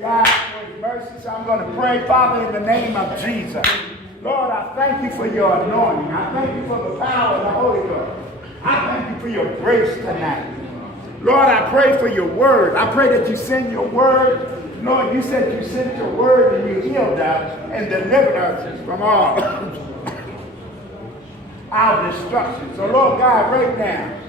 God, for his mercy. So I'm going to pray, Father, in the name of Jesus. Lord, I thank you for your anointing. I thank you for the power of the Holy Ghost. I thank you for your grace tonight. Lord, I pray for your word. I pray that you send your word. Lord, you said you sent your word and you healed us and delivered us from all our destruction. So, Lord God, right now,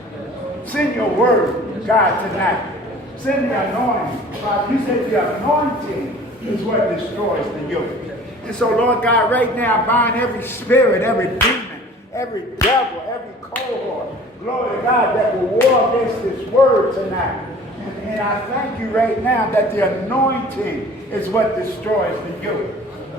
send your word, God, tonight. Send the anointing. God, you said the anointing is what destroys the yoke. And so, Lord God, right now, bind every spirit, every demon, every devil, every cohort, glory to God, that will war against this word tonight. And I thank you right now that the anointing is what destroys the yoke.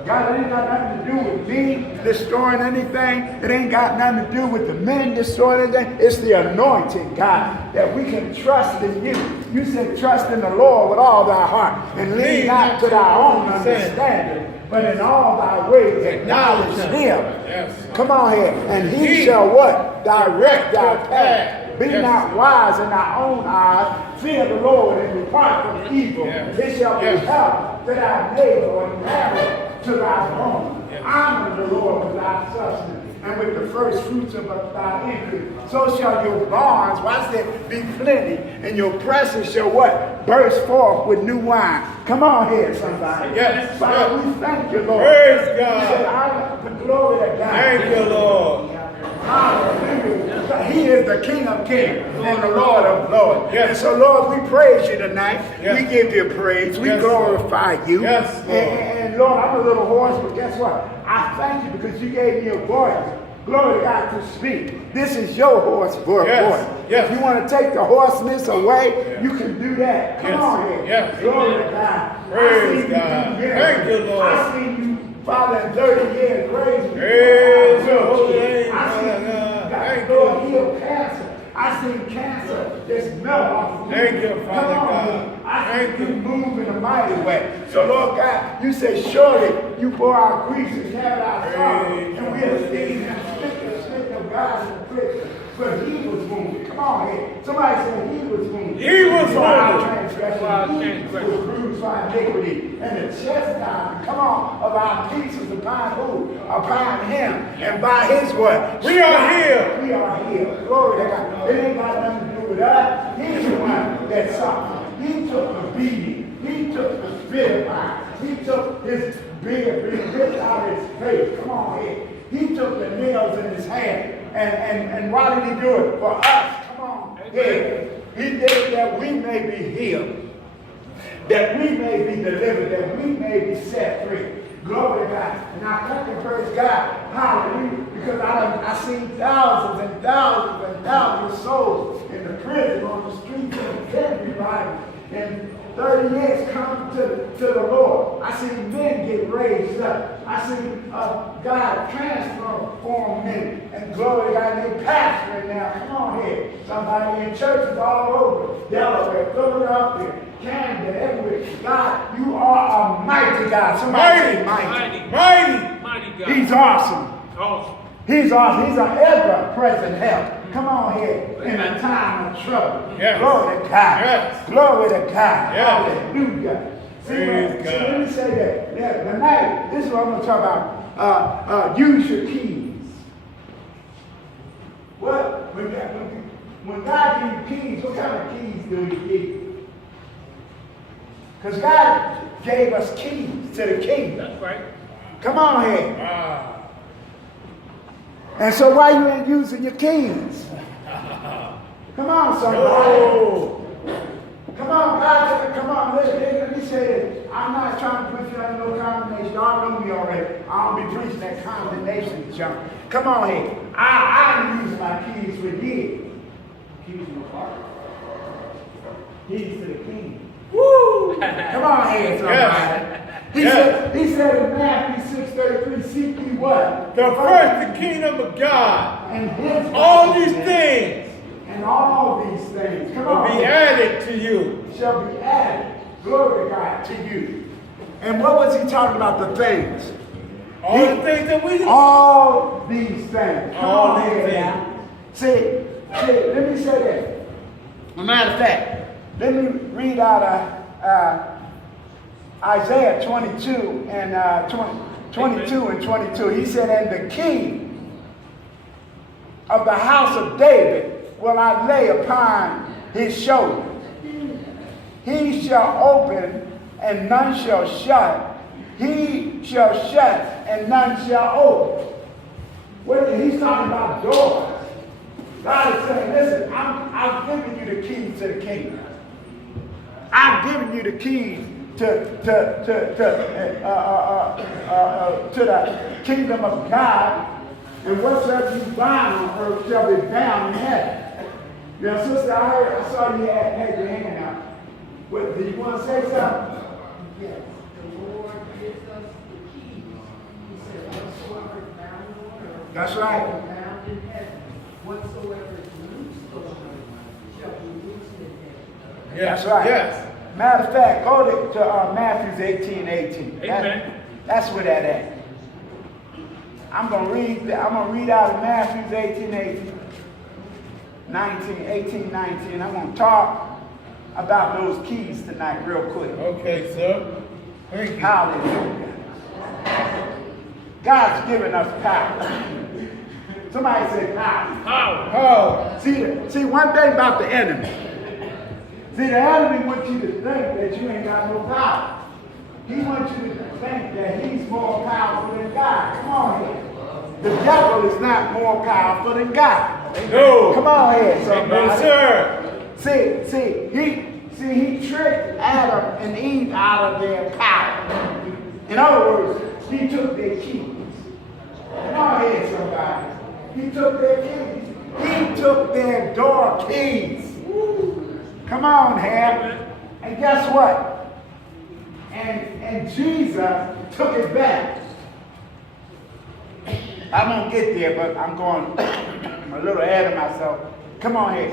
God, it ain't got nothing to do with me destroying anything. It ain't got nothing to do with the men destroying anything. It's the anointing, God, that we can trust in you. You said trust in the Lord with all thy heart and lean not to thy own understanding, but in all thy ways acknowledge him. Yes. Come on here. And he shall what? Direct thy path. Be not wise in thy own eyes. Fear the Lord and depart from evil. It shall be help to thy neighbor and marrow to thy home. Honor the Lord with thy substance and with the first fruits of thy increase. So shall your barns, watch that, be plenty, and your presses shall what? Burst forth with new wine. Come on here, somebody. Yes. Father, we thank you, Lord. Praise God. We say, honor, glory to God. Thank you, Lord. Hallelujah. He is the King of Kings and the Lord of Lords. Yes. And so, Lord, we praise you tonight. Yes. We give you praise. We glorify you. Yes, Lord. And Lord, I'm a little hoarse, but guess what? I thank you because you gave me a voice. Glory to God to speak. This is your voice. Yes. Yes. If you want to take the hoarseness away, you can do that. Come on here. Yes. Glory to God. Praise God. Thank you, Lord. I seen you, Father, in 30 years raise me. Praise your holy name, I Father seen God. God, Thank Lord, you. heal cancer. I seen cancer just melt off. Thank you, Father Come on, God. I Thank seen you. you move in a mighty way. So, Lord God, you say, surely you bore our griefs and carried our sorrow, and we are seen and stricken of God's affliction. But he was wounded. Come on here. Somebody said he was wounded. He was For our wounded. transgression. He was bruised for our iniquity. And the chastisement, come on, of our peace was upon who? Upon him. And by his what? We are healed. We are healed. Glory to God. It ain't got nothing to do with us. He's the one that suffered. He took the beating. He took the spit out. He took his beard ripped out of his face. Come on here. He took the nails in his hand. And why did he do it? For us. Come on. Yeah. He did it that we may be healed. That we may be delivered. That we may be set free. Glory to God. And I thank and praise God. Hallelujah. Because I've seen thousands and thousands and thousands of souls in the prison, on the streets, and everybody. And 30 years come to the Lord. I see men get raised up. I see God transform men. And glory to God, they pastoring now. Come on here. Somebody in churches all over. Delaware, Philadelphia, Canada, everywhere. God, you are a mighty God. Somebody say mighty. Mighty God. He's awesome. Awesome. He's awesome. He's an ever-present help. Come on here in a time of trouble. Yes. Glory to God. Yes. Glory to God. Yes. Hallelujah. Praise God. Let me say that. Yeah, tonight, this is what I'm going to talk about. Use your keys. What? When God gives you keys, what kind of keys do he give you? Because God gave us keys to the kingdom. That's right. Come on here. Wow. And so why you ain't using your keys? Come on, somebody. Oh. Come on, God. Come on. Let me say this. I'm not trying to put you under no condemnation. Y'all know me already. I don't be preaching that condemnation junk. Come on here. I'm using my keys for years. Keys in my heart. Keys to the king. Woo! Come on here, somebody. Yes. He said in Matthew 6:33, seek ye what? The first, the kingdom of God. And his All these righteousness. things And all these things, come will on, be added to you. shall be added, glory to God, to you. And what was he talking about, the things? All the things that we do. All these things. Come All on these here things. now. See, let me say this. As a matter of fact, let me read out Isaiah 22 and 22 and 22. He said, and the key of the house of David will I lay upon his shoulder. He shall open and none shall shut. He shall shut and none shall open. He's talking about doors. God is saying, listen, I've given you the keys to the kingdom. I've given you the keys to the kingdom of God. And whatsoever you bind on earth shall be bound in heaven. You know, sister, I saw you had your hand out. What, did you want to say something? Yes, the Lord gives us the keys. He said, whatsoever is bound on earth That's right. shall be bound in heaven. Whatsoever is loosed on earth shall be loosed in heaven. Yes. That's right. Yes. Matter of fact, go to Matthew 18:18. Amen. That's where that at. I'm gonna read out of Matthew 18:18. 18:19. I'm gonna talk about those keys tonight real quick. Okay, sir. Thank you. Hallelujah. God's given us power. Somebody say power. Power. Power. See one thing about the enemy. See, the enemy wants you to think that you ain't got no power. He wants you to think that he's more powerful than God. Come on here. The devil is not more powerful than God. No. Come on here, somebody. No, sir. He tricked Adam and Eve out of their power. In other words, he took their keys. Come on here, somebody. He took their keys. He took their door keys. Come on here. And guess what? And Jesus took it back. I won't get there, but I'm going I'm a little ahead of myself. Come on here.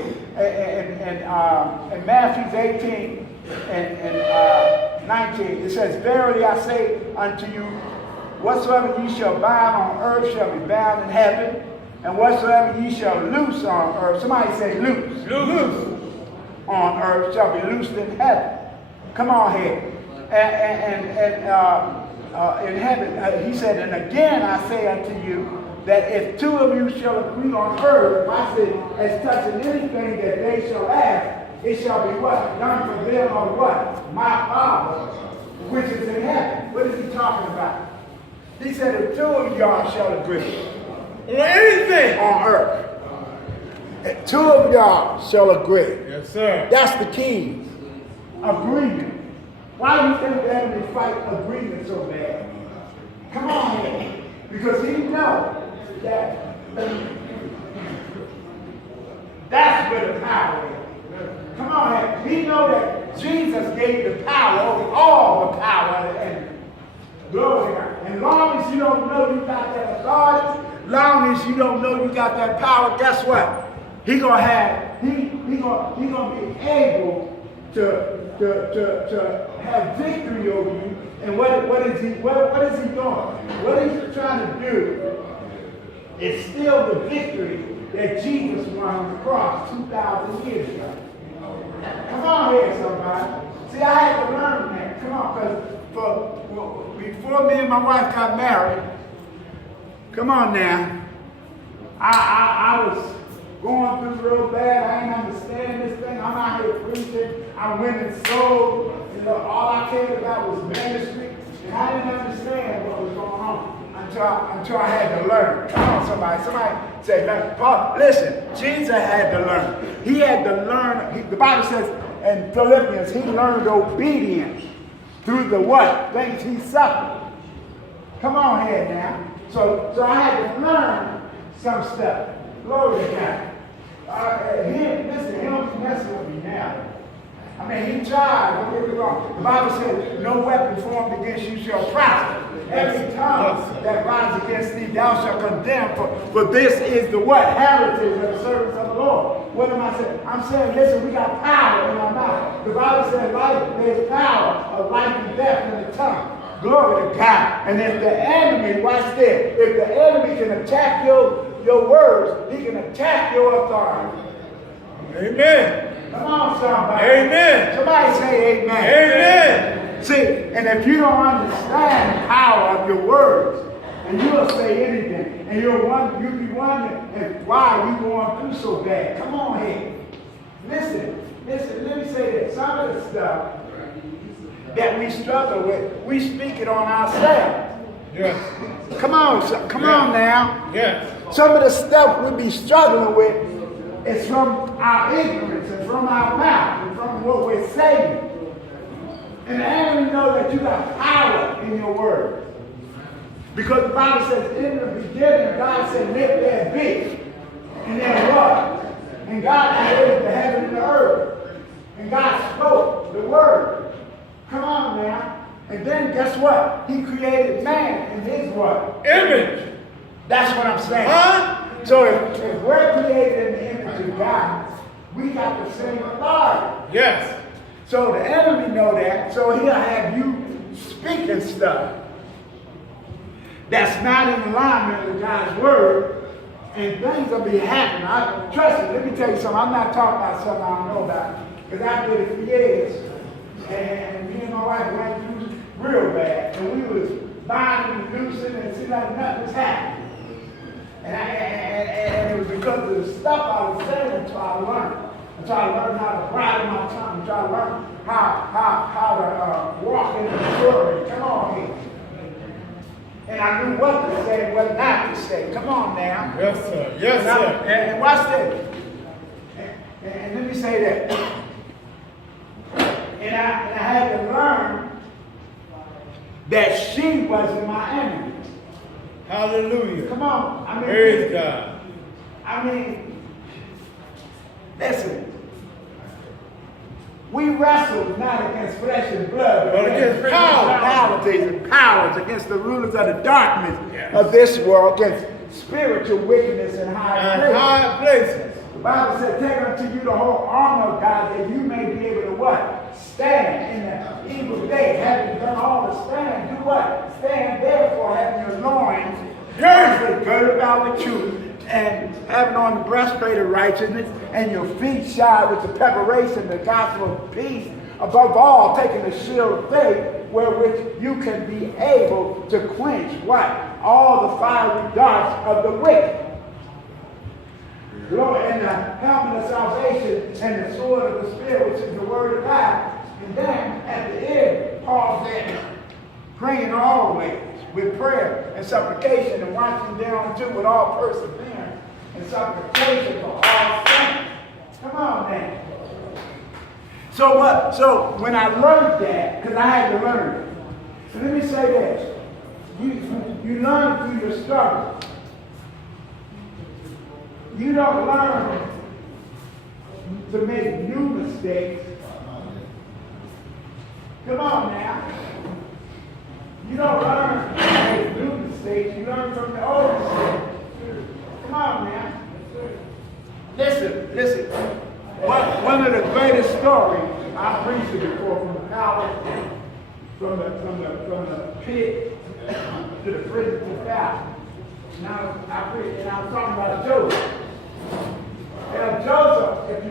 In Matthew 18 and 19, it says, verily I say unto you, whatsoever ye shall bind on earth shall be bound in heaven, and whatsoever ye shall loose on earth, somebody say loose. Loose. On earth shall be loosed in heaven. Come on here. In heaven, he said, and again I say unto you, that if two of you shall agree on earth, I said, as touching anything that they shall ask, it shall be what? Done for them or what? My Father, which is in heaven. What is he talking about? He said, if two of y'all shall agree On anything. on earth, if two of y'all shall agree. Yes, sir. That's the keys. Agreement. Why do you think the enemy fight agreement so bad? Come on here. Because he knows that that's where the power is. Come on here. He knows that Jesus gave the power over all the power and glory to God. And long as you don't know you got that authority, long as you don't know you got that power, guess what? He gonna be able to have victory over you. And what is he doing? What he's trying to do is still the victory that Jesus won on the cross 2,000 years ago. Come on here, somebody. See, I had to learn that. Come on, because before me and my wife got married, come on now, I was going through real bad. I ain't understand this thing. I'm out here preaching. I went and sold. You know, all I cared about was ministry. And I didn't understand what was going on until I had to learn. Come on, somebody. Somebody said, Paul, listen, Jesus had to learn. He had to learn. The Bible says in Philippians, he learned obedience through the what? Things he suffered. Come on here now. So I had to learn some stuff. Glory to God. Listen, he don't mess with me now. I mean, he tried. Don't get me wrong. The Bible says, no weapon formed against you shall prosper. Every tongue that rises against thee, thou shalt condemn. For this is the what? Heritage of the servants of the Lord. What am I saying? I'm saying, listen, we got power in our mouth. The Bible says, there's power of life and death in the tongue. Glory to God. And if the enemy, watch this, if the enemy can attack your words, he can attack your authority. Amen. Come on, somebody. Amen. Somebody say amen. Amen. See, and if you don't understand the power of your words, and you'll say anything, and you'll be wondering why you going through so bad. Come on here. Listen, let me say this. Some of the stuff that we struggle with, we speak it on ourselves. Yes. Come on now. Yes. Some of the stuff we be struggling with is from our ignorance and from our mouth and from what we're saying. And the enemy know that you got power in your word. Because the Bible says, in the beginning, God said, let there be. And there was. And God created the heaven and the earth. And God spoke the word. Come on now. And then guess what? He created man in his what? Image. That's what I'm saying. Huh? So if we're created in the image of God, we got the same authority. Yes. So the enemy know that, so he'll have you speaking stuff that's not in alignment with God's word, and things will be happening. Trust me, let me tell you something. I'm not talking about something I don't know about, because I did it for years, and me and my wife went through real bad, and we was binding and loosing, and it seemed like nothing was happening. And it was because of the stuff I was saying until I learned. Until I learned how to bridle my tongue, until I learned how to walk in the glory. Come on here. And I knew what to say and what not to say. Come on now. Yes, sir. Yes, sir. And watch this. And let me say that. And I had to learn that she wasn't my enemy. Hallelujah. Come on. I mean, Praise God. I mean, listen. We wrestle not against flesh and blood, But against principalities and powers, against the rulers of the darkness of this world, against spiritual wickedness in high places. The Bible said, take unto you the whole armor of God, that you may be able to what? Stand in the evil day. Having done all to stand, do what? Stand therefore, having your loins girded about with truth, and having on the breastplate of righteousness, and your feet shod with the preparation, the gospel of peace. Above all, taking the shield of faith, wherewith you can be able to quench what? All the fiery darts of the wicked. Lord, and the helmet of salvation and the sword of the Spirit, which is the word of God. And then at the end, Paul said, praying always with prayer and supplication, and watching thereunto with all perseverance and supplication for all saints. Come on, man. So what? So when I learned that, because I had to learn it. So let me say this. You learn through your struggle. You don't learn to make new mistakes. Come on now. You don't learn to make new mistakes. You learn from the old mistakes. Come on now. Listen. One of the greatest stories I preached it before, from the college, from the pit to the prison to death. Now I preached, and I was talking about Joseph. And Joseph, if you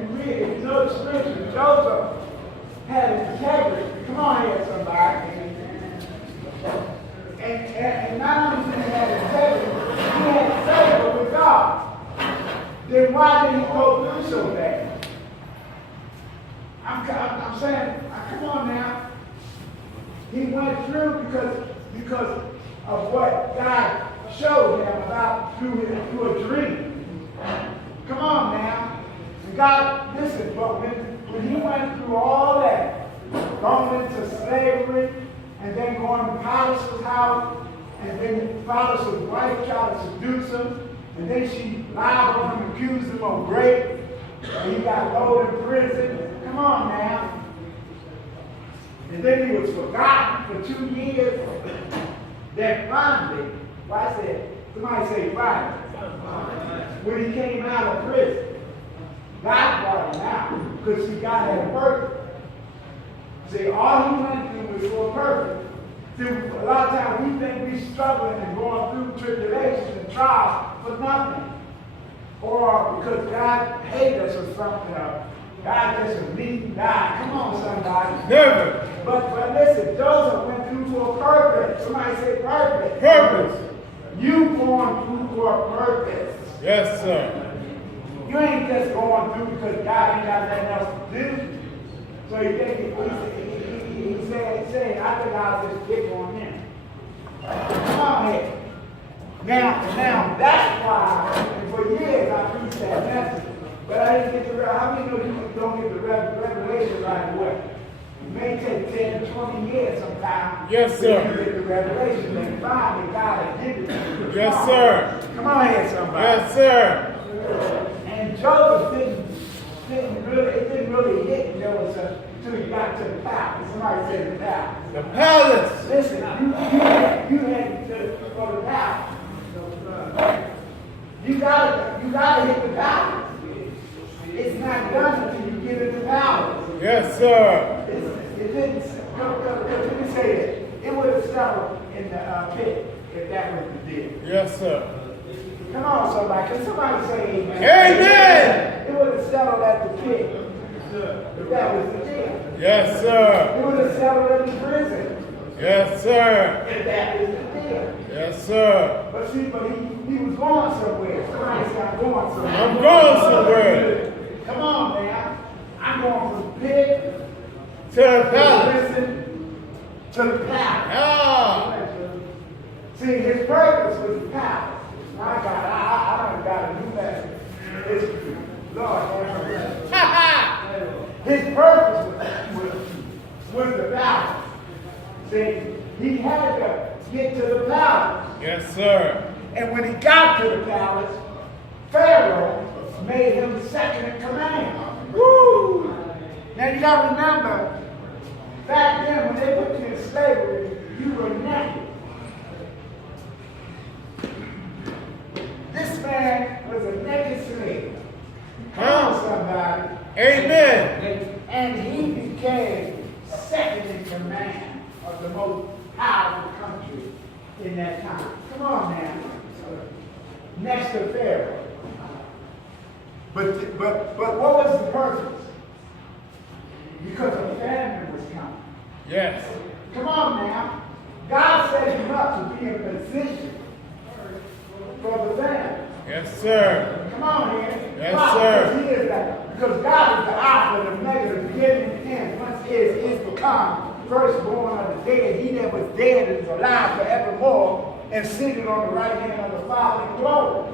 know the scripture, Joseph had integrity. Come on here, somebody. And not only did he have integrity, he had favor with God. Then why did he go through so bad? I'm saying, come on now. He went through because of what God showed him about through a dream. Come on now. And God, listen, but when he went through all that, going into slavery, and then going to Potiphar's house, and then Potiphar's wife tried to seduce him, and then she lied on him, accused him of rape, and he got lowered in prison. Come on now. And then he was forgotten for 2 years. Then finally, somebody say finally, when he came out of prison, God brought him out, because God had a purpose. See, all he went through was for a purpose. See, a lot of times we think we're struggling and going through tribulations and trials for nothing. Or because God hates us or something. God just a meeting God. Come on, somebody. Never. But listen, Joseph went through for a purpose. Somebody say purpose. Purpose. You going through for a purpose. Yes, sir. You ain't just going through because God ain't got nothing else to do. So he said, I think I'll just get on him. Come on here. Now, that's why, and for years I preached that message, but I didn't get the, how many of you don't get the revelation right away? It may take 10, 20 years sometimes. Yes, sir. To get the revelation and finally God has given it to you. Yes, sir. Come on here, somebody. Yes, sir. And Joseph it didn't really hit Joseph until he got to the palace. Somebody said the palace. The palace. Listen, you had to go to the palace. You gotta hit the palace. It's not done until you get in the palace. Yes, sir. It didn't. Let me say this. It would have settled in the pit if that was the deal. Yes, sir. Come on, somebody. Can somebody say amen? Amen. It would have settled at the pit if that was the deal. Yes, sir. It would have settled in the prison Yes, sir. if that was the deal. Yes, sir. But see, he was going somewhere. Somebody said, I'm going somewhere. I'm going somewhere. Come on, man. I'm going from pit To the palace. prison to the palace. Ah. See, his purpose was the palace. My God, I done got a new message. It's, Lord, have mercy. His purpose was the palace. See, he had to get to the palace. Yes, sir. And when he got to the palace, Pharaoh made him second in command. Woo! Now you gotta remember, back then when they put you in slavery, you were naked. This man was a naked slave. Come on, somebody. Amen. And he became second in command of the most powerful country in that time. Come on, man. Next to Pharaoh. But what was the purpose? Because a famine was coming. Yes. Come on now. God set him up to be in position for the famine. Yes, sir. Come on here. Yes, Why? sir. Because he is that. Because God is the Alpha, the Omega, the beginning and end. Once is become firstborn of the dead. He that was dead and is alive forevermore and seated on the right hand of the Father in glory.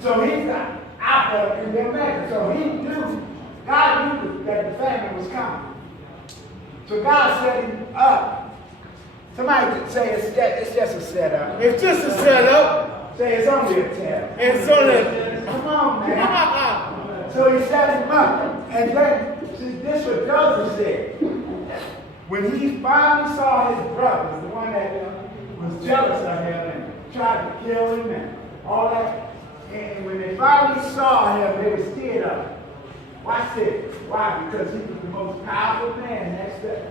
So he's the Alpha and the Omega. So he knew, God knew that the famine was coming. So God set him up. Somebody could say it's just a setup. It's just a setup. Say it's only a test. It's only. Come on, man. So he set him up. And then, see, this is what Joseph said. When he finally saw his brothers, the one that was jealous of him and tried to kill him and all that, and when they finally saw him, they were scared of him. Watch this. Why? Because he was the most powerful man next to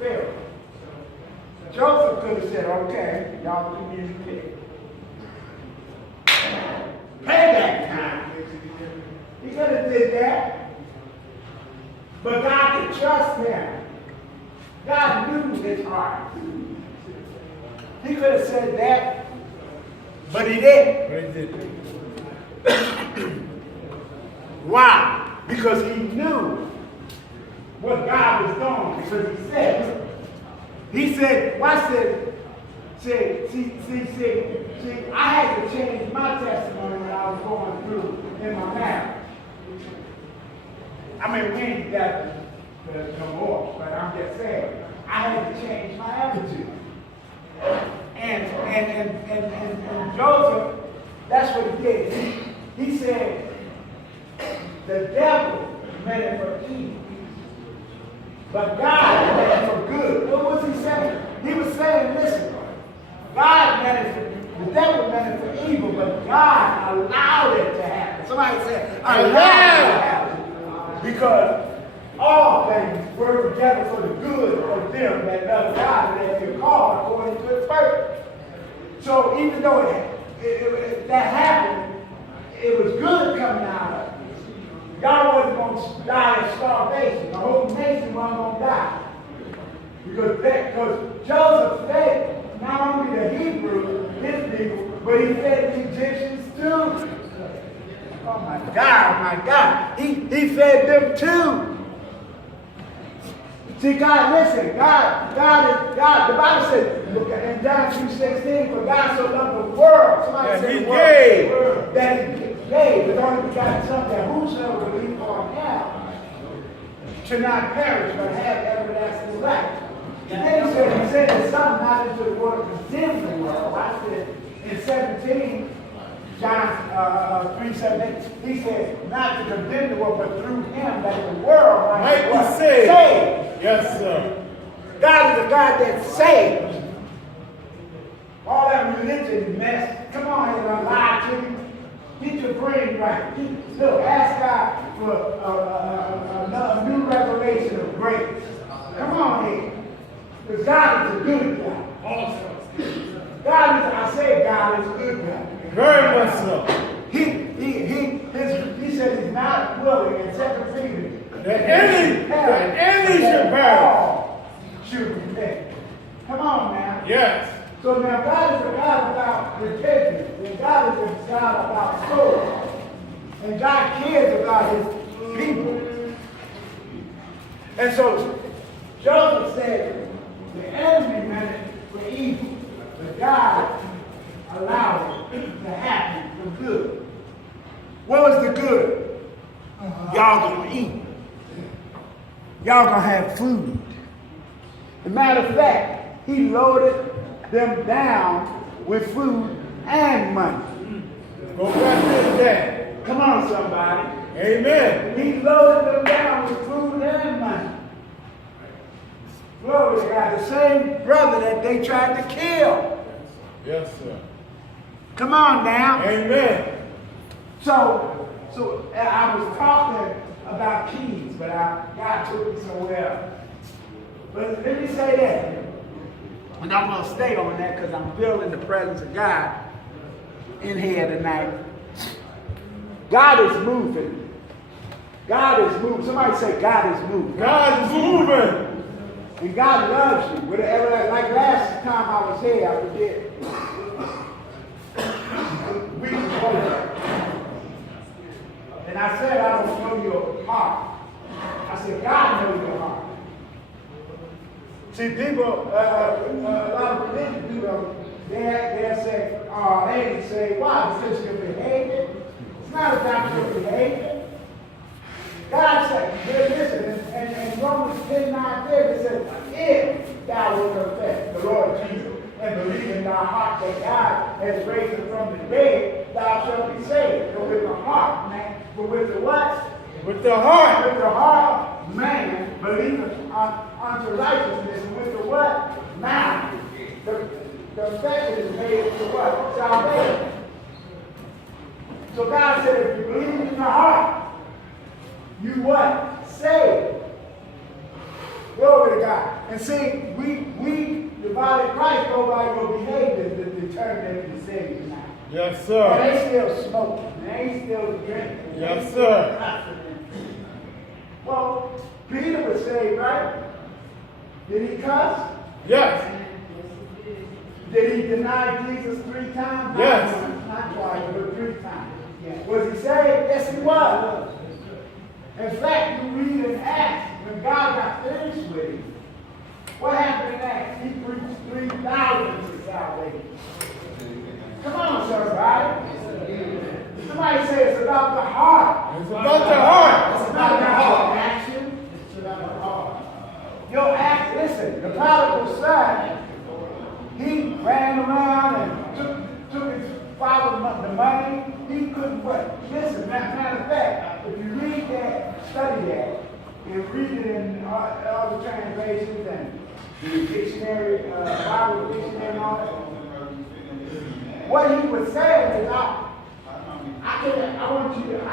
Pharaoh. Joseph could have said, okay, y'all put me in the pit. Payback time. He could have did that. But God could trust him. God knew his heart. He could have said that, but he didn't. But he didn't. Why? Because he knew what God was doing. Because he said, watch this. See, I had to change my testimony when I was going through in my marriage. I mean, we ain't together no more, but I'm just saying, I had to change my attitude. And Joseph, that's what he did. He said, the devil meant it for evil, but God meant it for good. What was he saying? He was saying, listen, God meant it for, the devil meant it for evil, but God allowed it to happen. Somebody said, allowed it to happen. Because all things work together for the good of them that love God and that are called according to his purpose. So even though that happened, it was good coming out of it. y'all wasn't going to die of starvation. The whole nation wasn't going to die. Because Joseph fed not only the Hebrews, his people, but he fed the Egyptians too. Oh my God. He fed them too. See, God, listen, God, the Bible says in John 2:16, for God so loved the world. Somebody That say he the gave. world. That he gave. His only begotten Son, that whosoever believes on him should not perish, but have everlasting life. And then he said his Son not into the world, condemn the world. I said in 17, John 3:17, he said, not to condemn the world, but through him that the world might be what? Saved. Yes, sir. God is a God that saves. All that religion mess, come on here and lie to you. Get your brain right. Look, ask God for a new revelation of grace. Come on here. Because God is a good God. Also. God is a good God. Very much so. He said he's not willing in 2 Peter That any should perish. all should repent. Come on now. Yes. So now God is a God about repentance, and God is a God about souls, and God cares about his people. And so Joseph said, the enemy meant it for evil, but God allowed it to happen for good. What was the good? Y'all gonna eat. Y'all gonna have food. As a matter of fact, he loaded them down with food and money. Go back to that. Come on, somebody. Amen. He loaded them down with food and money. Glory to God. The same brother that they tried to kill. Yes, sir. Come on now. Amen. So I was talking about keys, but God took me somewhere else. But let me say that. And I'm going to stay on that because I'm feeling the presence of God in here tonight. God is moving. God is moving. Somebody say God is moving. God is moving. And God loves you. Whatever, like last time I was here, I forget. We and I said, I don't know your heart. I said, God knows your heart. See, people, a lot of religious people, they'll say, they say, why? Because your behavior. It's not about your behavior. God said, listen, and Romans 10:9 it says, if thou wilt confess the Lord Jesus and believe in thy heart that God has raised him from the dead, thou shalt be saved. But with the heart, man, but with the what? With the heart. With the heart, man believeth unto righteousness, and with the what? Mouth. The confession is made to what? Salvation. So God said, if you believe in your heart, you what? Saved. Glory to God. And see, we the body of Christ go by your behavior to determine if you're saved or not. Yes, And sir. they still smoking. They still drinking. Yes, sir. Well, Peter was saved, right? Did he cuss? Yes. Did he deny Jesus 3 times? Yes. Not twice, but 3 times. Was he saved? Yes, he was. In fact, you read in Acts, when God got finished with him, what happened in Acts? He preached 3,000 to salvation. Come on, somebody. Somebody say it's about the heart. It's about the heart. It's about the heart. Action. It's about the heart. Your act, listen, the prodigal son, he ran around and took his father the money. He couldn't what? Listen, matter of fact, if you read that, study that, and read it in all the translations and the dictionary, Bible dictionary and all that, what he was saying is, I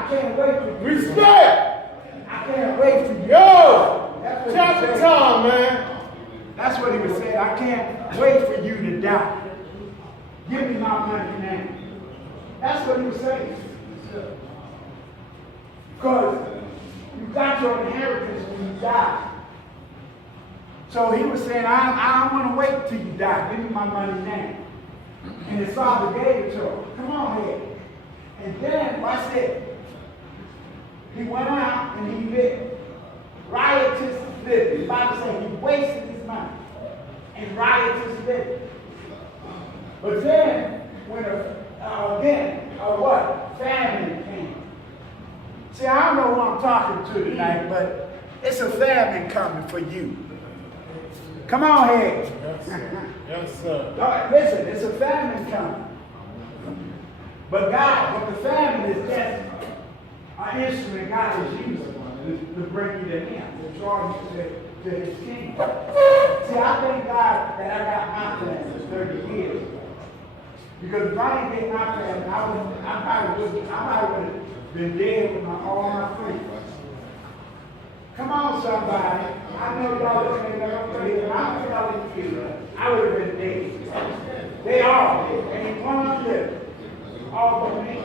can't wait for you. Respect. I can't wait for you. Yo. That's what he Chapter said. time, man. That's what he was saying. I can't wait for you to die. Give me my money now. That's what he was saying. Because got your inheritance when you die. So he was saying, I don't want to wait till you die. Give me my money now. And his father gave it to him. Come on here. And then, watch it. He went out and he lived riotous living. The Bible says he wasted his money in riotous living. But then, when what? Famine came. See, I don't know who I'm talking to tonight, but it's a famine coming for you. Come on here. Yes, sir. Yes, sir. Listen, it's a famine coming. But the famine is just an instrument God is using to bring you to Him, to draw you to His kingdom. See, I thank God that I got my family for 30 years. Because if I didn't get my family, I probably would have been dead with all my friends. Come on, somebody. I know y'all listening to them crazy. I'm telling you, I would have been dead. They all did. Ain't one lived. All but me.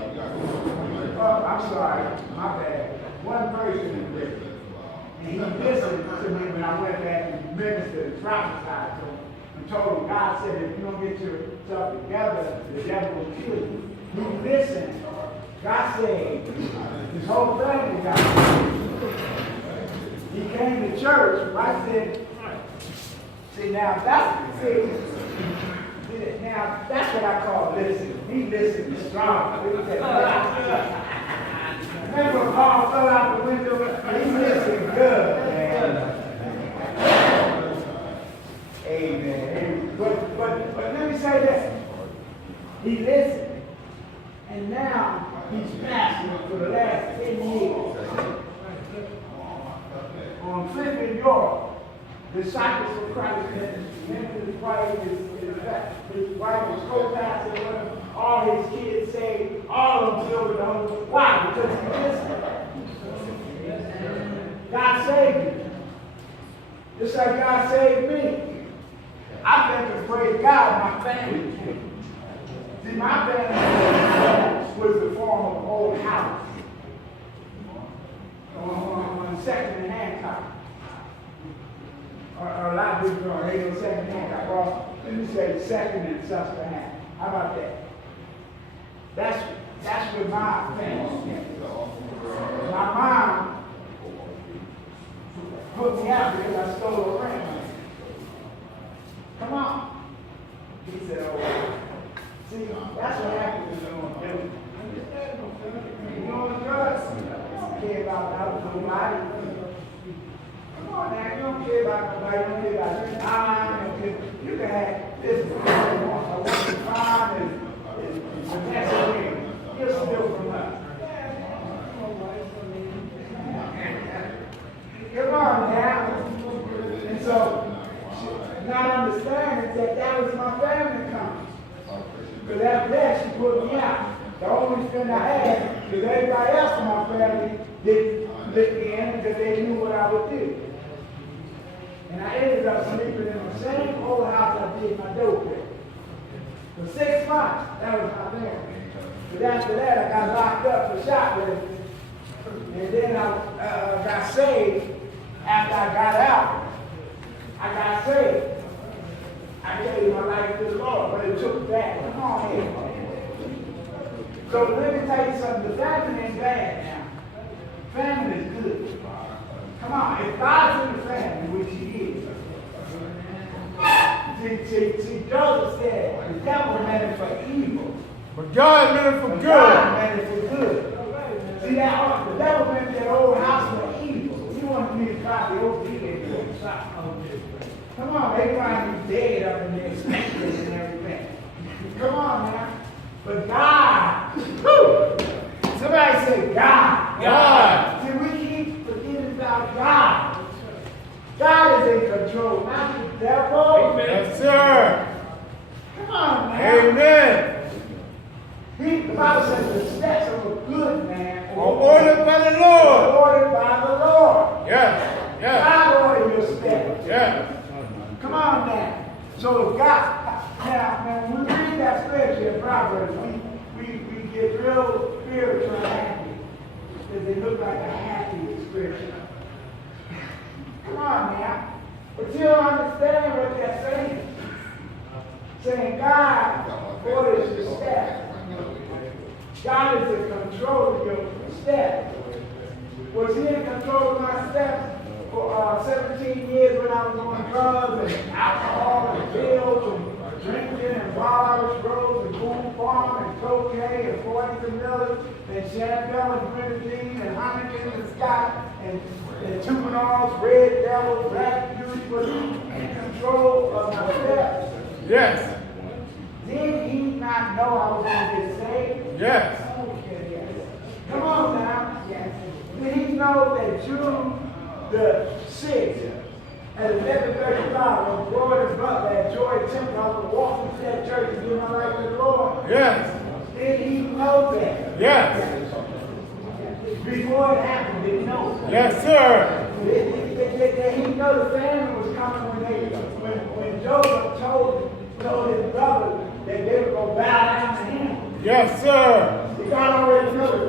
Oh, I'm sorry. My bad. One person is living. And he listened to me when I went back and ministered and prophesied to him. And told him, God said, if you don't get yourself together, the devil will kill you. He listened. God said, his whole family got saved. He came to church. I said, now that's what I call listening. He listened strong. Remember Paul fell out the window? He listened good, man. Amen. But let me say this. He listened. And now he's pastoring for the last 10 years. On Flipping York, Disciples of Christ, his wife was co-pastor, all his kids saved, all of them filled with the Holy Ghost. Why? Because he listened. God saved you. Just like God saved me. I thank and praise God my family came. See, my family was the form of an old house. On Second and Hancock. Or a lot of people don't hate on Second and Hancock. Well, let me say Second and Susquehanna. How about that? That's where my family came. My mom put me out because I stole a ring. Come on. He said, oh, see, that's what happens when you don't do. You don't drugs. Care about nobody. Come on now, you don't care about nobody, you don't care about your time, you can have this I want to find is the next thing. You'll steal from us. Come on now. And so, not understanding that was my family coming. Because after that, she put me out. The only thing I had, because everybody else in my family didn't let me in because they knew what I would do. And I ended up sleeping in the same old house I did my dope with. For 6 months, that was my family. But after that, I got locked up for shoplifting. And then I got saved. After I got out, I got saved. I gave my life to the Lord, but it took that. Come on here. So let me tell you something. The family ain't bad now. Family is good. Come on. If God's in the family, which He is. See, Joseph said the devil meant it for evil. But God meant it for good. God meant it for good. See, the devil meant that old house for evil. He wanted me to try the old people. Come on, they find me dead up in there, spanking and everything. Come on now. But God, whoo, somebody say God. God. See, we keep forgetting about God. God is in control, not the devil. Yes, sir. Come on now. Amen. The Bible says the steps of a good man Are ordered by the Lord. ordered by the Lord. Yes. Yes. God ordered your steps. Yes. Come on now. So God, now when we read that scripture in Proverbs, we get real spiritual and happy because they look like a happy scripture. Come on now. But you don't understand what they're saying. Saying God orders your steps. God is in control of your steps. Was he in control of my steps for 17 years when I was on drugs and alcohol and pills and drinking and bars, roads and Boone Farm and cocaine and 40 Millers and Champel and Grenadine and Heineken and Scott and Tupinars, Red Devil, Black Beauty was in control of my steps. Yes. Did he not know I was going to get saved? Yes. Come on now. Did he know that June the 6th at 11:35 when Gordon Butler at Joy Temple, I was walking to that church to give my life to the Lord? Yes. Did he know that? Yes. Before it happened, did he know? Yes, sir. Did he know the family was coming when Joseph told his brother that they were going to bow down to him? Yes, sir. God already knew it.